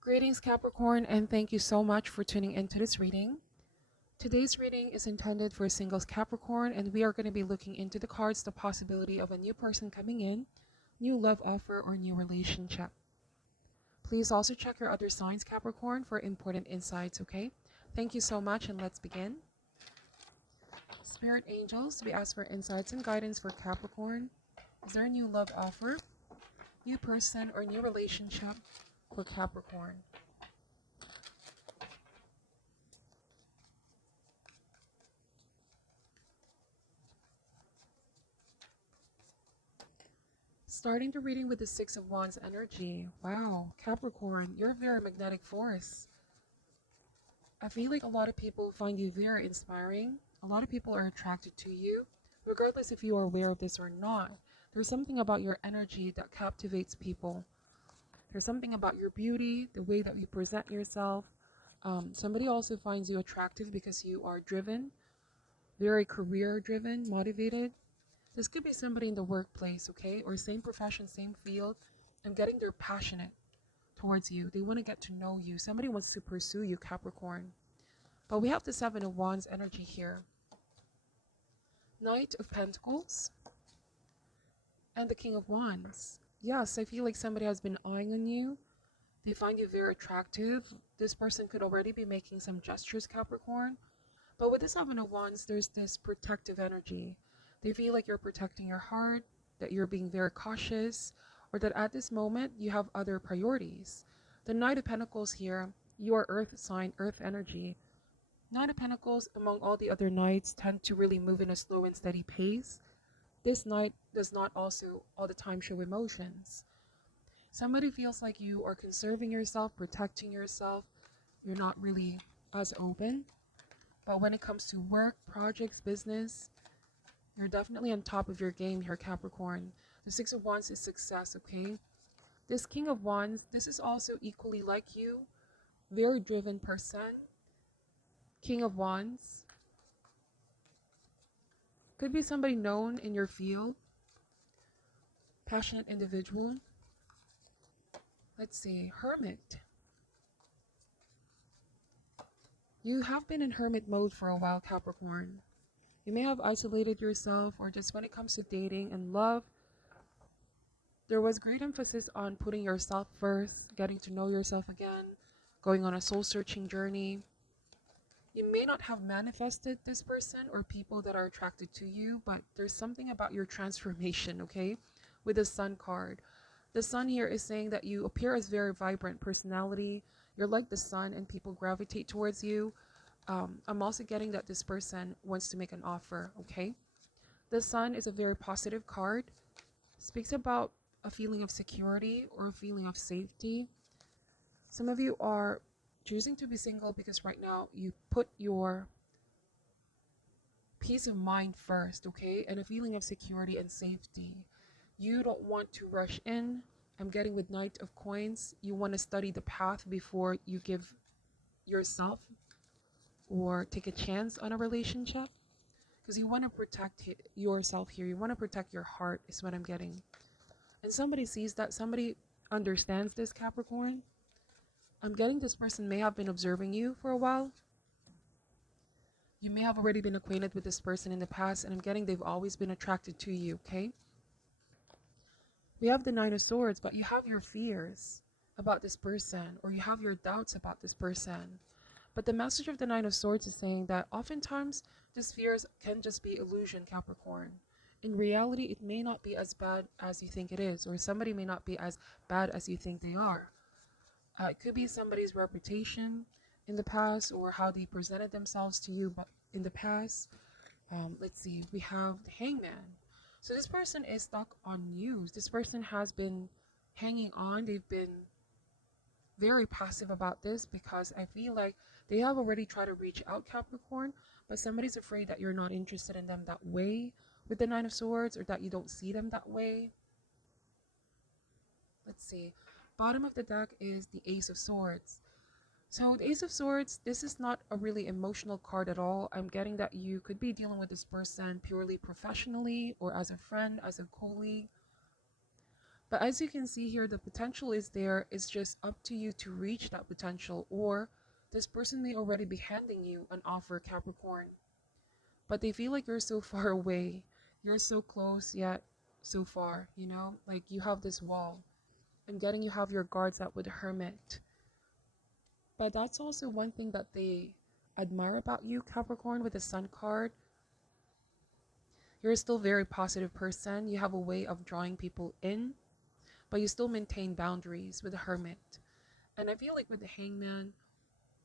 Greetings, Capricorn, and thank you so much for tuning into this reading. Today's reading is intended for singles Capricorn, and we are going to be looking into the cards the possibility of a new person coming in, new love offer, or new relationship. Please also check your other signs, Capricorn, for important insights, okay? Thank you so much, and let's begin. Spirit angels, we ask for insights and guidance for Capricorn. Is there a new love offer, new person, or new relationship for Capricorn? Starting the reading with the Six of Wands energy. Wow, Capricorn, you're a very magnetic force. I feel like a lot of people find you very inspiring. A lot of people are attracted to you, regardless if you are aware of this or not. There's something about your energy that captivates people. There's something about your beauty, the way that you present yourself. Somebody also finds you attractive because you are driven, very career driven, motivated. This could be somebody in the workplace, okay? Or same profession, same field. I'm getting they're passionate towards you. They want to get to know you. Somebody wants to pursue you, Capricorn. But we have the Seven of Wands energy here. Knight of Pentacles and the King of Wands. Yes, I feel like somebody has been eyeing on you. They find you very attractive. This person could already be making some gestures, Capricorn. But with the Seven of Wands, there's this protective energy. They feel like you're protecting your heart, that you're being very cautious, or that at this moment you have other priorities. The Knight of Pentacles here, you are earth sign, earth energy. Knight of Pentacles, among all the other knights, tend to really move in a slow and steady pace. This knight does not also all the time show emotions. Somebody feels like you are conserving yourself, protecting yourself. You're not really as open. But when it comes to work, projects, business, you're definitely on top of your game here, Capricorn. The Six of Wands is success, okay? This King of Wands, this is also equally like you. Very driven person. King of Wands. Could be somebody known in your field. Passionate individual. Let's see, Hermit. You have been in hermit mode for a while, Capricorn. You may have isolated yourself, or just when it comes to dating and love, there was great emphasis on putting yourself first, getting to know yourself again, going on a soul-searching journey. You may not have manifested this person or people that are attracted to you, but there's something about your transformation, okay? With the Sun card. The Sun here is saying that you appear as very vibrant personality. You're like the sun and people gravitate towards you. I'm also getting that this person wants to make an offer, okay? The Sun is a very positive card. Speaks about a feeling of security or a feeling of safety. Some of you are choosing to be single because right now you put your peace of mind first, okay? And a feeling of security and safety. You don't want to rush in. I'm getting with Knight of Coins. You want to study the path before you give yourself or take a chance on a relationship. Because you want to protect yourself here. You want to protect your heart is what I'm getting. And somebody sees that. Somebody understands this, Capricorn. I'm getting this person may have been observing you for a while. You may have already been acquainted with this person in the past, and I'm getting they've always been attracted to you, okay? We have the Nine of Swords, but you have your fears about this person, or you have your doubts about this person. But the message of the Nine of Swords is saying that oftentimes these fears can just be illusion, Capricorn. In reality, it may not be as bad as you think it is, or somebody may not be as bad as you think they are. It could be somebody's reputation in the past or how they presented themselves to you but in the past. Let's see, we have the Hangman. So this person is stuck on news. This person has been hanging on. They've been very passive about this because I feel like they have already tried to reach out, Capricorn, but somebody's afraid that you're not interested in them that way with the Nine of Swords, or that you don't see them that way. Let's see. Bottom of the deck is the Ace of Swords. So the Ace of Swords, this is not a really emotional card at all. I'm getting that you could be dealing with this person purely professionally or as a friend, as a colleague. But as you can see here, the potential is there. It's just up to you to reach that potential, or this person may already be handing you an offer, Capricorn. But they feel like you're so far away. You're so close, yet so far, you know? Like you have this wall. I'm getting you have your guards up with the Hermit. But that's also one thing that they admire about you, Capricorn, with the Sun card. You're still a very positive person. You have a way of drawing people in, but you still maintain boundaries with the Hermit. And I feel like with the Hangman,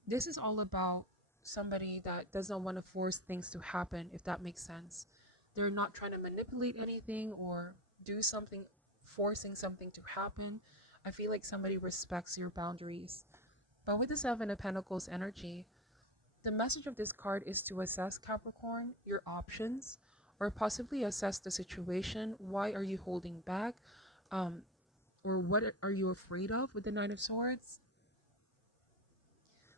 this is all about somebody that doesn't want to force things to happen, if that makes sense. They're not trying to manipulate anything or do something, forcing something to happen. I feel like somebody respects your boundaries. But with the Seven of Pentacles energy, the message of this card is to assess, Capricorn, your options, or possibly assess the situation. Why are you holding back? Um, or what are you afraid of with the Nine of Swords?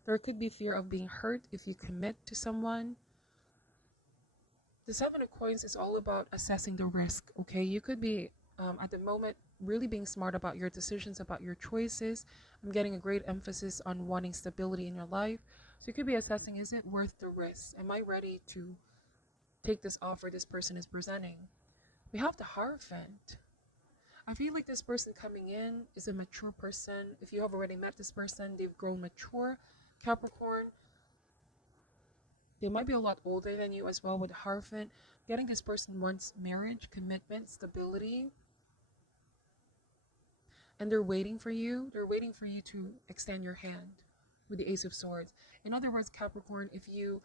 There could be fear of being hurt if you commit to someone. The Seven of Coins is all about assessing the risk, okay? You could be, at the moment, really being smart about your decisions, about your choices. I'm getting a great emphasis on wanting stability in your life. So you could be assessing, is it worth the risk? Am I ready to take this offer this person is presenting? We have the Hierophant. I feel like this person coming in is a mature person. If you have already met this person, they've grown mature. Capricorn, they might be a lot older than you as well with the Hierophant. Getting this person wants marriage, commitment, stability, and they're waiting for you. They're waiting for you to extend your hand with the Ace of Swords. In other words, Capricorn, if you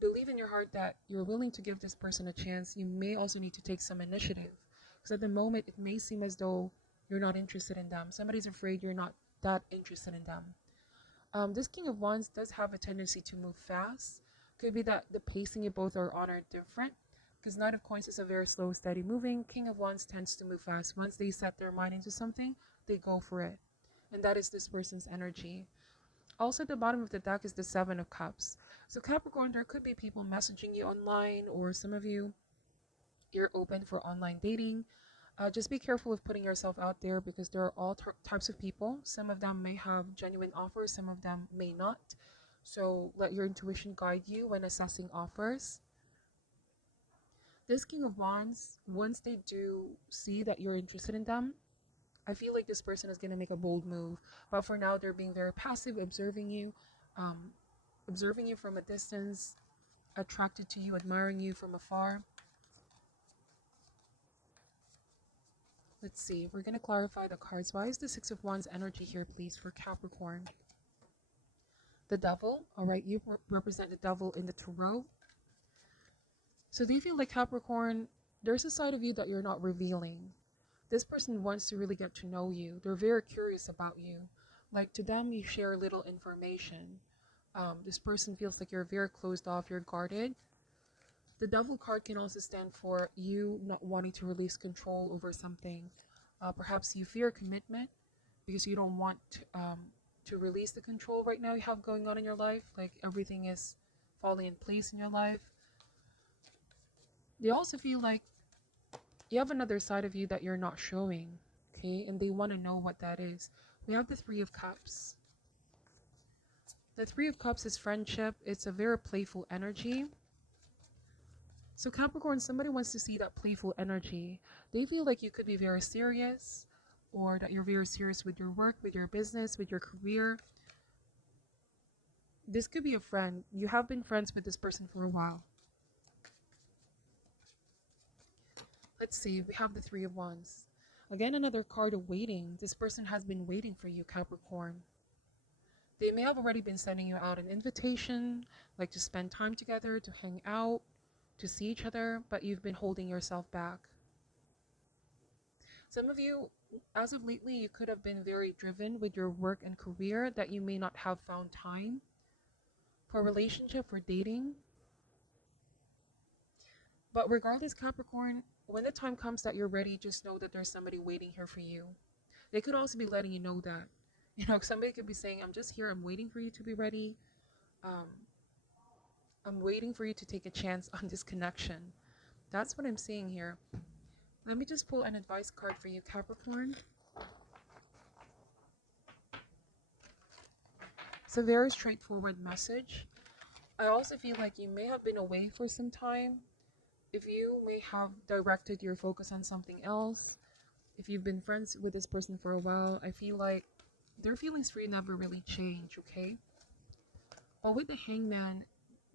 believe in your heart that you're willing to give this person a chance, you may also need to take some initiative. Because at the moment, it may seem as though you're not interested in them. Somebody's afraid you're not that interested in them. This King of Wands does have a tendency to move fast. Could be that the pacing you both are on are different. Because Knight of Coins is a very slow, steady moving. King of Wands tends to move fast. Once they set their mind into something, they go for it. And that is this person's energy. Also, at the bottom of the deck is the Seven of Cups. So Capricorn, there could be people messaging you online, or some of you, you're open for online dating. Just be careful of putting yourself out there, because there are all types of people. Some of them may have genuine offers, some of them may not. So let your intuition guide you when assessing offers. This King of Wands, once they do see that you're interested in them, I feel like this person is going to make a bold move. But for now, they're being very passive, um, observing you from a distance, attracted to you, admiring you from afar. Let's see, we're going to clarify the cards. Why is the Six of Wands energy here, please, for Capricorn? The Devil, all right, you represent the Devil in the Tarot. So they feel like, Capricorn, there's a side of you that you're not revealing. This person wants to really get to know you. They're very curious about you. Like, to them, you share little information. This person feels like you're very closed off, you're guarded. The Devil card can also stand for you not wanting to release control over something. Perhaps you fear commitment because you don't want to release the control right now you have going on in your life. Like, everything is falling in place in your life. They also feel like you have another side of you that you're not showing, okay? And they want to know what that is. We have the Three of Cups. The Three of Cups is friendship. It's a very playful energy. So Capricorn, somebody wants to see that playful energy. They feel like you could be very serious, or that you're very serious with your work, with your business, with your career. This could be a friend. You have been friends with this person for a while. Let's see, we have the Three of Wands. Again, another card of waiting. This person has been waiting for you, Capricorn. They may have already been sending you out an invitation, like to spend time together, to hang out, to see each other, but you've been holding yourself back. Some of you, as of lately, you could have been very driven with your work and career that you may not have found time for a relationship, for dating. But regardless, Capricorn, when the time comes that you're ready, just know that there's somebody waiting here for you. They could also be letting you know that. You know, somebody could be saying, I'm just here, I'm waiting for you to be ready. Um, I'm waiting for you to take a chance on this connection. That's what I'm seeing here. Let me just pull an advice card for you, Capricorn. It's a very straightforward message. I also feel like you may have been away for some time. If you may have directed your focus on something else, if you've been friends with this person for a while, I feel like their feelings for you never really change, okay? But with the Hangman,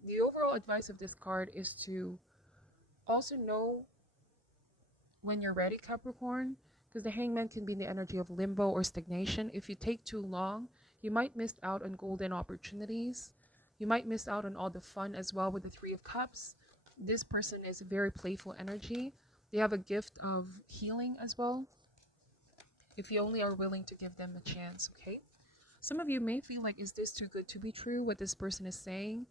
the overall advice of this card is to also know when you're ready, Capricorn, because the Hangman can be the energy of limbo or stagnation. If you take too long, you might miss out on golden opportunities. You might miss out on all the fun as well with the Three of Cups. This person is very playful energy. They have a gift of healing as well, if you only are willing to give them a chance, okay? Some of you may feel like, is this too good to be true, what this person is saying?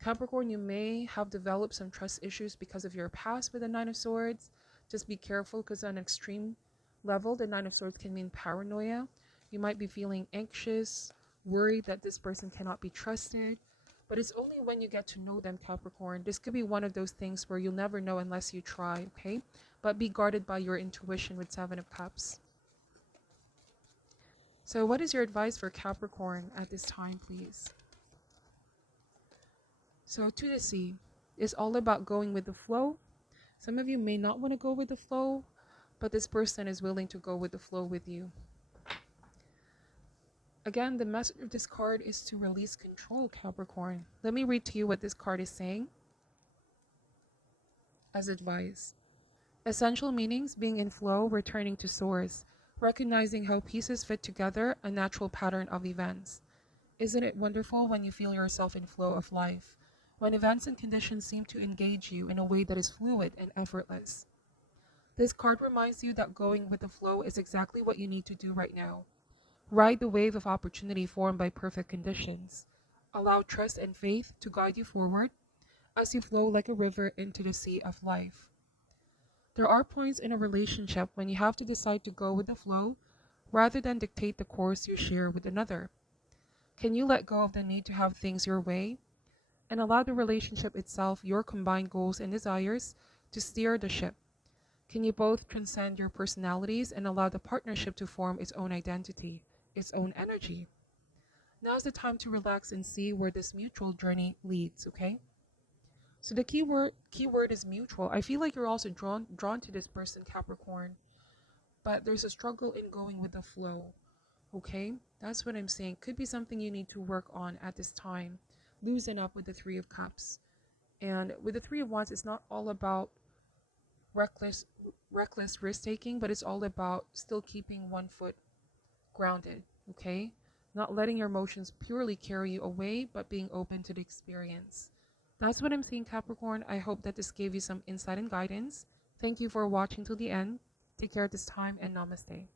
Capricorn, you may have developed some trust issues because of your past with the Nine of Swords. Just be careful, because on an extreme level, the Nine of Swords can mean paranoia. You might be feeling anxious, worried that this person cannot be trusted. But it's only when you get to know them, Capricorn. This could be one of those things where you'll never know unless you try, okay? But be guarded by your intuition with Seven of Cups. So what is your advice for Capricorn at this time, please? So to the sea is all about going with the flow. Some of you may not want to go with the flow, but this person is willing to go with the flow with you. Again, the message of this card is to release control, Capricorn. Let me read to you what this card is saying as advice. Essential meanings: being in flow, returning to source, recognizing how pieces fit together, a natural pattern of events. Isn't it wonderful when you feel yourself in flow of life, when events and conditions seem to engage you in a way that is fluid and effortless? This card reminds you that going with the flow is exactly what you need to do right now. Ride the wave of opportunity formed by perfect conditions. Allow trust and faith to guide you forward as you flow like a river into the sea of life. There are points in a relationship when you have to decide to go with the flow rather than dictate the course you share with another. Can you let go of the need to have things your way and allow the relationship itself, your combined goals and desires, to steer the ship? Can you both transcend your personalities and allow the partnership to form its own identity, its own energy? Now's the time to relax and see where this mutual journey leads, okay? So the key word is mutual. I feel like you're also drawn to this person, Capricorn, but there's a struggle in going with the flow, okay? That's what I'm saying. Could be something you need to work on at this time. Loosen up with the Three of Cups. And with the Three of Wands, it's not all about reckless risk-taking, but it's all about still keeping one foot grounded, okay? Not letting your emotions purely carry you away, but being open to the experience. That's what I'm seeing, Capricorn. I hope that this gave you some insight and guidance. Thank you for watching till the end. Take care at this time, and namaste.